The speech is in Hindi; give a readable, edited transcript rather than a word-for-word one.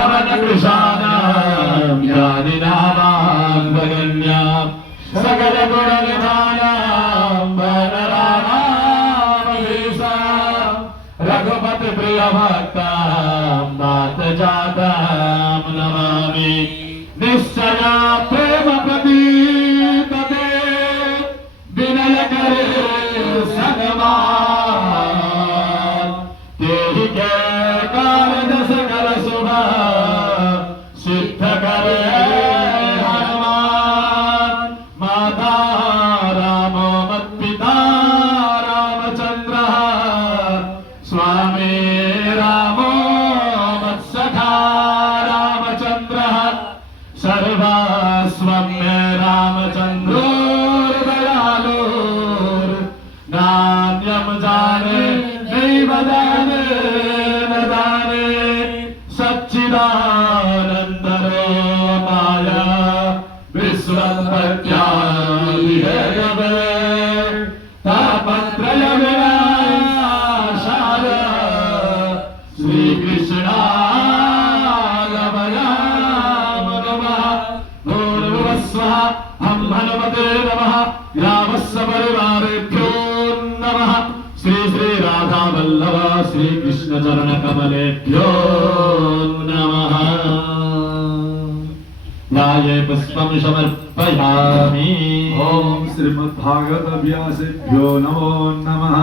भवनकृशानां ज्ञानिनामाङ्गगण्यां सकलगुणनिधानां वनराणामधीशां रघुपति प्रियभक्तां नाथजातां नमामि निश्चया प्रेम प्रतीतते विनय करे सगमान तेहि के कारज सकल शुभ सिद्ध करे हनुमान माता रामो मत्पिता रामचंद्र स्वामी रामो मत्सखा रामचंद्र सर्वस्वं मे रामचंद्रो दयालुर् नान्यं जाने नैव जाने न जाने सच्चिदानन्दरो माया विश्वम्भक्त्यादिहेयवे तापत्रय विनाशाय श्रीकृष्णाय वयं नमः भूर्भुवस्वः हम हनुमते नमः ग्रामस्य परिवारेभ्यो नमः श्री श्री राधा वल्लभ श्री कृष्ण चरण कमलेभ्यो नमः नाये पुष्पं समर्पयामि ओम श्रीमद्भागवत व्यासेभ्यो नमो नमः।